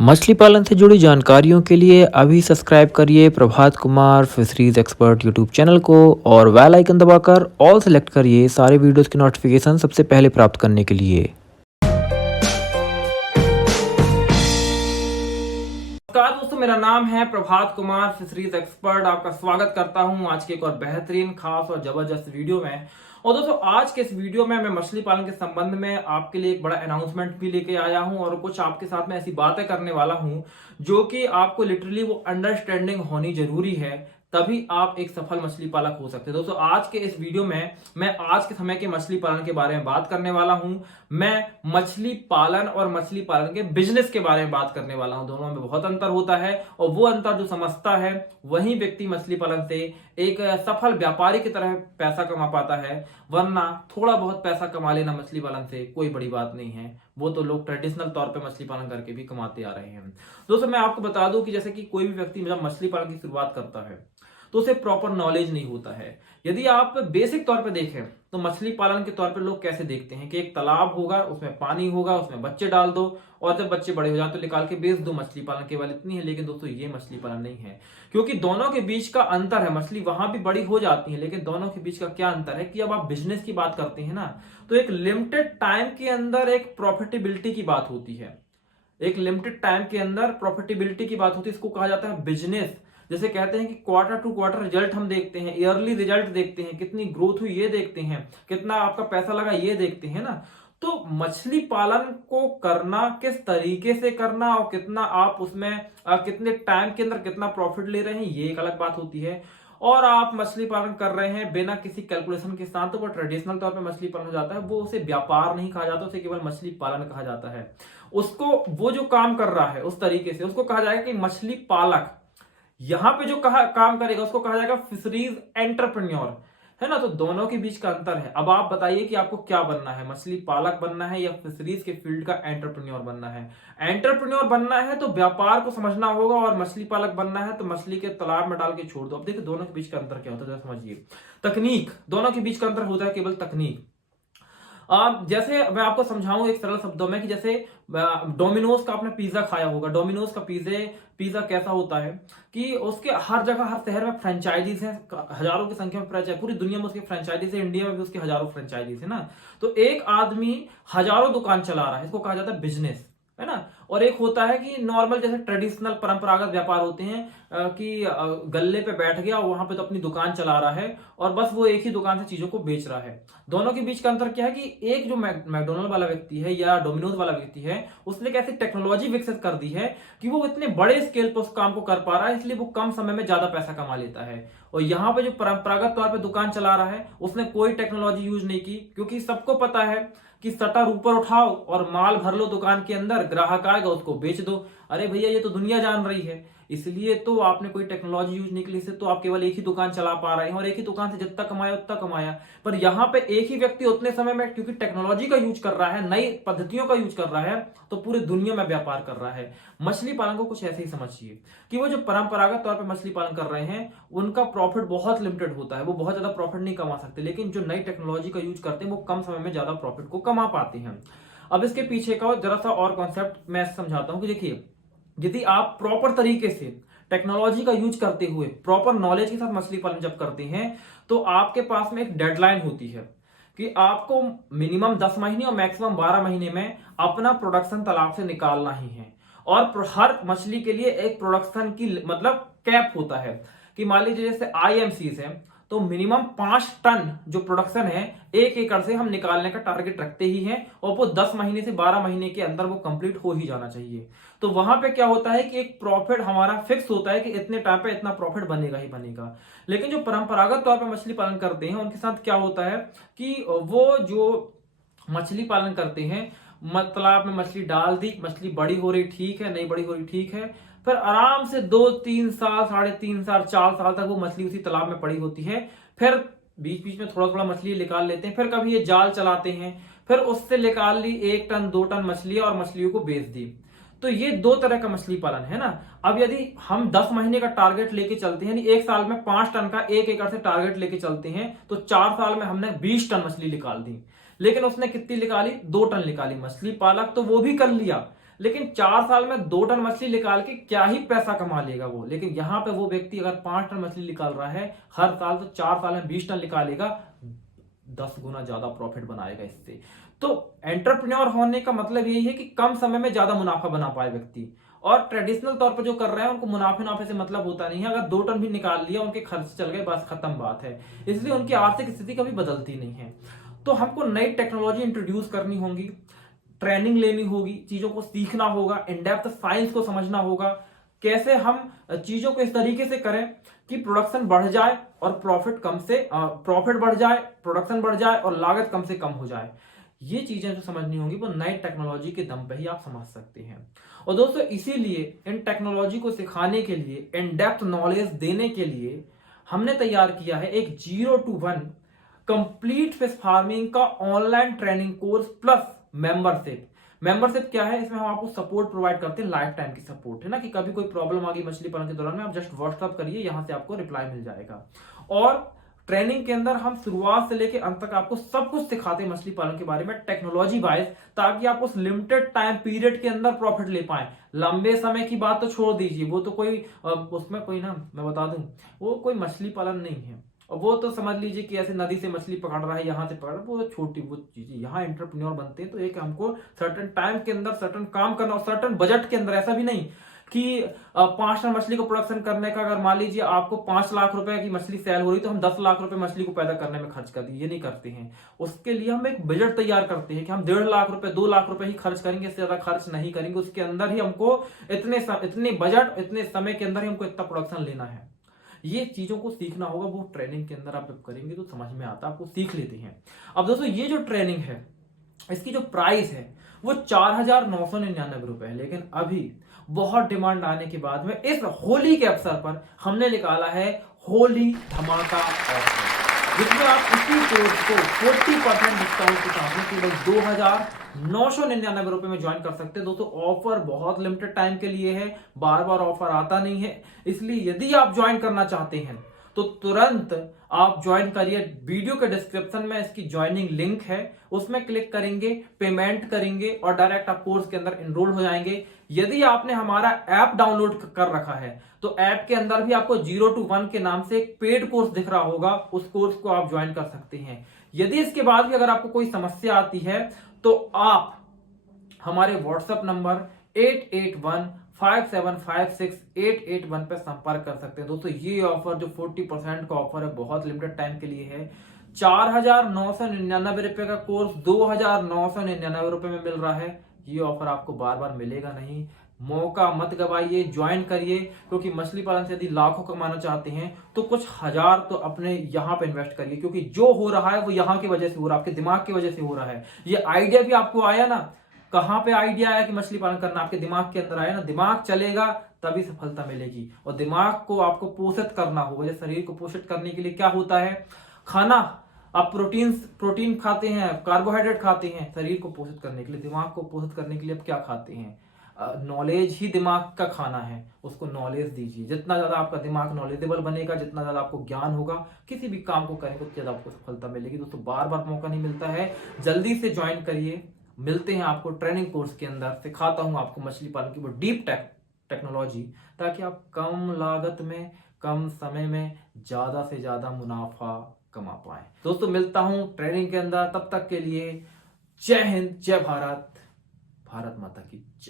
मछली पालन से जुड़ी जानकारियों के लिए अभी सब्सक्राइब करिए Prabhat Kumar fisheries expert YouTube channel को और बेल आइकन दबाकर ऑल सेलेक्ट करिए सारे वीडियोस की नोटिफिकेशन सबसे पहले प्राप्त करने के लिए। नमस्कार दोस्तों, मेरा नाम है प्रभात कुमार फिशरीज एक्सपर्ट। आपका स्वागत करता हूं आज के एक और बेहतरीन, खास और जबरदस्त वीडियो में। और दोस्तों, आज के इस वीडियो में मैं मछली पालन के संबंध में आपके लिए एक बड़ा अनाउंसमेंट भी लेके आया हूं और कुछ आपके साथ में ऐसी बातें करने वाला हूं जो कि आपको लिटरली वो अंडरस्टैंडिंग होनी जरूरी है, तभी आप एक सफल मछली पालक हो सकते हैं। दोस्तों, आज के इस वीडियो में मैं आज के समय के मछली पालन के बारे में बात करने वाला हूं। मैं मछली पालन और मछली पालन के बिजनेस के बारे में बात करने वाला हूं। दोनों में बहुत अंतर होता है और वो अंतर जो समझता है वही व्यक्ति मछली पालन से एक सफल व्यापारी की तरह पैसा कमा पाता है, वरना थोड़ा बहुत पैसा कमा लेना मछली पालन से कोई बड़ी बात नहीं है। वो तो लोग ट्रेडिशनल तौर पे मछली पालन करके भी कमाते आ रहे हैं। दोस्तों, मैं आपको बता दूं कि जैसे कि कोई भी व्यक्ति जब मछली पालन की शुरुआत करता है तो उसे प्रॉपर नॉलेज नहीं होता है। यदि आप बेसिक तौर पे देखें तो मछली पालन के तौर पे लोग कैसे देखते हैं कि एक तालाब होगा, उसमें पानी होगा, उसमें बच्चे डाल दो और जब बच्चे बड़े हो जाए तो निकाल के बेच दो। मछली पालन केवल इतनी है, लेकिन दोस्तों ये मछली पालन नहीं है, क्योंकि दोनों के बीच का अंतर है। मछली वहां भी बड़ी हो जाती है, लेकिन दोनों के बीच का क्या अंतर है कि अब आप बिजनेस की बात करते हैं ना, तो एक लिमिटेड टाइम के अंदर एक प्रॉफिटेबिलिटी की बात होती है। एक लिमिटेड टाइम के अंदर प्रॉफिटेबिलिटी की बात होती है, इसको कहा जाता है बिजनेस। जैसे कहते हैं कि क्वार्टर टू क्वार्टर रिजल्ट हम देखते हैं, ईयरली रिजल्ट देखते हैं, कितनी ग्रोथ हुई ये देखते हैं, कितना आपका पैसा लगा ये देखते हैं ना। तो मछली पालन को करना किस तरीके से करना और कितना आप उसमें कितने टाइम के अंदर कितना प्रॉफिट ले रहे हैं, ये एक अलग बात होती है। और आप मछली पालन कर रहे हैं बिना किसी कैलकुलेशन के साथ, तो वो ट्रेडिशनल तौर पे मछली पालन हो जाता है। वो उसे व्यापार नहीं कहा जाता, उसे केवल मछली पालन कहा जाता है। उसको वो जो काम कर रहा है उस तरीके से उसको कहा जाएगा कि मछली पालक। यहां पे जो काम करेगा उसको कहा जाएगा फिशरीज एंटरप्रेन्योर, है ना। तो दोनों के बीच का अंतर है। अब आप बताइए कि आपको क्या बनना है, मछली पालक बनना है या फिशरीज के फील्ड का एंटरप्रेन्योर बनना है। एंटरप्रेन्योर बनना है तो व्यापार को समझना होगा, और मछली पालक बनना है तो मछली के तालाब में डाल के छोड़ दो। अब देखिए दोनों के बीच का अंतर क्या होता है, समझिए। तकनीक, दोनों के बीच का अंतर होता है केवल तकनीक। जैसे मैं आपको समझाऊं एक सरल शब्दों में कि जैसे डोमिनोज का आपने पिज्जा खाया होगा। डोमिनोज का पिज्जा कैसा होता है कि उसके हर जगह हर शहर में फ्रेंचाइजीज हैं, हजारों की संख्या में फ्रेंचाइज, पूरी दुनिया में उसके फ्रेंचाइजीज है, इंडिया में भी उसके हजारों फ्रेंचाइजीज है ना। तो एक आदमी हजारों दुकान चला रहा है, इसको कहा जाता है बिजनेस, है ना। और एक होता है कि नॉर्मल जैसे ट्रेडिशनल परंपरागत व्यापार होते हैं कि गल्ले पे बैठ गया और वहां पे तो अपनी दुकान चला रहा है और बस वो एक ही दुकान से चीजों को बेच रहा है। दोनों के बीच का अंतर क्या है कि एक जो मैकडोनल्ड वाला व्यक्ति है या डोमिनोज वाला व्यक्ति है, उसने कैसी टेक्नोलॉजी विकसित कर दी है कि वो इतने बड़े स्केल पर उस काम को कर पा रहा है, इसलिए वो कम समय में ज्यादा पैसा कमा लेता है। और यहाँ पे जो परंपरागत तौर पर दुकान चला रहा है उसने कोई टेक्नोलॉजी यूज नहीं की, क्योंकि सबको पता है कि शटर ऊपर उठाओ और माल भर लो दुकान के अंदर, ग्राहक आएगा उसको बेच दो। अरे भैया ये तो दुनिया जान रही है, इसलिए तो आपने कोई टेक्नोलॉजी यूज नहीं की, तो आप केवल एक ही दुकान चला पा रहे हैं और एक ही दुकान से जितना कमाया उतना कमाया। पर यहाँ पे एक ही व्यक्ति उतने समय में, क्योंकि टेक्नोलॉजी का यूज कर रहा है, नई पद्धतियों का यूज कर रहा है, तो पूरी दुनिया में व्यापार कर रहा है। मछली पालन को कुछ ऐसे ही समझिए कि वो जो परंपरागत तौर पर मछली पालन कर रहे हैं उनका प्रॉफिट बहुत लिमिटेड होता है, वो बहुत ज्यादा प्रॉफिट नहीं कमा सकते, लेकिन जो नई टेक्नोलॉजी का यूज करते हैं वो कम समय में ज्यादा प्रॉफिट को कमा पाते हैं। अब इसके पीछे का जरा सा और कॉन्सेप्ट मैं समझाता हूं कि देखिए, यदि आप प्रॉपर तरीके से टेक्नोलॉजी का यूज करते हुए प्रॉपर नॉलेज के साथ मछली पालन जब करते हैं तो आपके पास में एक डेडलाइन होती है कि आपको मिनिमम 10 महीने और मैक्सिमम 12 महीने में अपना प्रोडक्शन तालाब से निकालना ही है। और हर मछली के लिए एक प्रोडक्शन की मतलब कैप होता है कि मान लीजिए जैसे आईएमसीज है तो मिनिमम 5 टन जो प्रोडक्शन है 1 एकड़ से हम निकालने का टारगेट रखते ही हैं, और वो 10 महीने से 12 महीने के अंदर वो कंप्लीट हो ही जाना चाहिए। तो वहां पे क्या होता है कि एक प्रॉफिट हमारा फिक्स होता है कि इतने टाइम पे इतना प्रॉफिट बनेगा ही बनेगा। लेकिन जो परंपरागत तौर पर मछली पालन करते हैं उनके साथ क्या होता है कि वो जो मछली पालन करते हैं, तालाब में मछली डाल दी, मछली बड़ी हो रही ठीक है, नहीं बड़ी हो रही ठीक है, फिर आराम से 2-3 साल, 3.5 साल, 4 साल तक वो मछली उसी तालाब में पड़ी होती है। फिर बीच बीच में थोड़ा थोड़ा मछली निकाल लेते हैं, फिर कभी ये जाल चलाते हैं, फिर उससे निकाल ली 1 टन 2 टन मछली और मछलियों को बेच दी। तो ये 2 तरह का मछली पालन है ना। अब यदि हम 10 महीने का टारगेट लेके चलते हैं, 1 साल में 5 टन का 1 एकड़ से टारगेट लेके चलते हैं, तो 4 साल में हमने 20 टन मछली निकाल दी। लेकिन उसने कितनी निकाली, 2 टन निकाली। मछली पालक तो वो भी कर लिया, लेकिन 4 साल में 2 टन मछली निकाल के क्या ही पैसा कमा लेगा वो। लेकिन यहाँ पे वो व्यक्ति अगर 5 टन मछली निकाल रहा है हर साल, तो 4 साल में 20 टन निकालेगा, 10 गुना ज्यादा प्रॉफिट बनाएगा इससे। तो एंटरप्रेन्योर होने का मतलब यही है कि कम समय में ज्यादा मुनाफा बना पाए व्यक्ति। और ट्रेडिशनल तौर पर जो कर रहे हैं उनको मुनाफे से मतलब होता नहीं है। अगर 2 टन भी निकाल लिया, उनके खर्च चल गए, बस खत्म बात है। इसलिए उनकी आर्थिक स्थिति कभी बदलती नहीं है। तो हमको नई टेक्नोलॉजी इंट्रोड्यूस करनी होगी, ट्रेनिंग लेनी होगी, चीजों को सीखना होगा, इन डेप्थ साइंस को समझना होगा, कैसे हम चीजों को इस तरीके से करें कि प्रोडक्शन बढ़ जाए और प्रॉफिट बढ़ जाए, प्रोडक्शन बढ़ जाए और लागत कम से कम हो जाए। ये चीजें जो समझनी होंगी वो नई टेक्नोलॉजी के दम पे ही आप समझ सकते हैं। और दोस्तों इसीलिए इन टेक्नोलॉजी को सिखाने के लिए, इन डेप्थ नॉलेज देने के लिए हमने तैयार किया है एक 0 to 1 कंप्लीट फिश फार्मिंग का online training course plus membership क्या है, इसमें हम आपको सपोर्ट प्रोवाइड करते हैं, लाइफ टाइम की सपोर्ट है ना, कि कभी कोई प्रॉब्लम आ गई मछली पालन के दौरान में, आप जस्ट व्हाट्सअप करिए, यहां से आपको रिप्लाई मिल जाएगा। और ट्रेनिंग के अंदर हम शुरुआत से लेकर अंत तक आपको सब कुछ सिखाते हैं मछली पालन के बारे में टेक्नोलॉजी वाइज, ताकि आप उस लिमिटेड टाइम पीरियड के अंदर प्रॉफिट ले पाए। लंबे समय की बात तो छोड़ दीजिए, वो तो कोई उसमें कोई ना, मैं बता दूं, वो कोई मछली पालन नहीं है। और वो तो समझ लीजिए कि ऐसे नदी से मछली पकड़ रहा है, यहां से पकड़ रहा है, वो छोटी वो चीजें। यहाँ एंटरप्रेन्योर बनते हैं तो एक हमको सर्टेन टाइम के अंदर सर्टेन काम करना, और सर्टेन बजट के अंदर। ऐसा भी नहीं कि 5 टन मछली को प्रोडक्शन करने का, अगर मान लीजिए आपको 5 लाख रुपए की मछली सेल हो रही, तो हम 10 लाख रुपए मछली को पैदा करने में खर्च कर दिए, ये नहीं करते हैं। उसके लिए हम एक बजट तैयार करते हैं कि हम 1.5 लाख रुपए 2 लाख रुपए ही खर्च करेंगे, इससे ज्यादा खर्च नहीं करेंगे। उसके अंदर ही हमको इतने बजट, इतने समय के अंदर ही हमको इतना प्रोडक्शन लेना है। ये चीजों को सीखना होगा, वो ट्रेनिंग के अंदर आप जब करेंगे तो समझ में आता है, आपको सीख लेते हैं। अब दोस्तों ये जो ट्रेनिंग है, इसकी जो प्राइस है वो 4,999 रुपए है। लेकिन अभी बहुत डिमांड आने के बाद में इस होली के अवसर पर हमने निकाला है होली धमाका ऑफर, जिसमें आप इसी कोर्स को 40% डिस्काउंट के साथ केवल 2,999 रुपए में ज्वाइन कर सकते हैं। दोस्तों ऑफर बहुत लिमिटेड टाइम के लिए है, बार बार ऑफर आता नहीं है। इसलिए यदि आप ज्वाइन करना चाहते हैं तो तुरंत आप ज्वाइन करिए। वीडियो के डिस्क्रिप्शन में इसकी ज्वाइनिंग लिंक है, उसमें क्लिक करेंगे, पेमेंट करेंगे और डायरेक्ट आप कोर्स के अंदर एनरोल हो जाएंगे। यदि आपने हमारा ऐप डाउनलोड कर रखा है तो ऐप के अंदर भी आपको 0 to 1 के नाम से एक पेड कोर्स दिख रहा होगा, उस कोर्स को आप ज्वाइन कर सकते हैं। यदि इसके बाद भी अगर आपको कोई समस्या आती है तो आप हमारे व्हाट्सएप नंबर 8815756881 पे संपर्क कर सकते हैं। दोस्तों ये ऑफर जो 40% का ऑफर है, बहुत लिमिटेड टाइम के लिए है। 4,999 रुपए का कोर्स 2,999 रुपए में मिल रहा है। ये ऑफर आपको बार बार मिलेगा नहीं, मौका मत गवाइए, ज्वाइन करिए। क्योंकि मछली पालन से यदि लाखों कमाना चाहते हैं तो कुछ हजार तो अपने यहाँ पे इन्वेस्ट करिए, क्योंकि जो हो रहा है वो यहाँ की वजह से हो रहा है, आपके दिमाग की वजह से हो रहा है। ये आइडिया भी आपको आया ना, कहां पे आइडिया आया कि मछली पालन करना, आपके दिमाग के अंदर आया ना। दिमाग चलेगा तभी सफलता मिलेगी, और दिमाग को आपको पोषित करना होगा। जैसे शरीर को पोषित करने के लिए क्या होता है, खाना, आप प्रोटीन खाते हैं, कार्बोहाइड्रेट खाते हैं। शरीर को पोषित करने के लिए, दिमाग को पोषित करने के लिए आप क्या खाते हैं, नॉलेज ही दिमाग का खाना है, उसको नॉलेज दीजिए। जितना ज्यादा आपका दिमाग नॉलेजेबल बनेगा, जितना ज्यादा आपको ज्ञान होगा, किसी भी काम को करेंगे उतनी ज्यादा आपको सफलता मिलेगी। दोस्तों बार बार मौका नहीं मिलता है, जल्दी से ज्वाइन करिए। मिलते हैं आपको ट्रेनिंग कोर्स के अंदर, सिखाता हूं आपको मछली पालन की वो डीप टेक्नोलॉजी, ताकि आप कम लागत में, कम समय में ज्यादा से ज्यादा मुनाफा कमा पाए। दोस्तों मिलता हूं ट्रेनिंग के अंदर, तब तक के लिए जय हिंद, जय भारत, भारत माता की जय।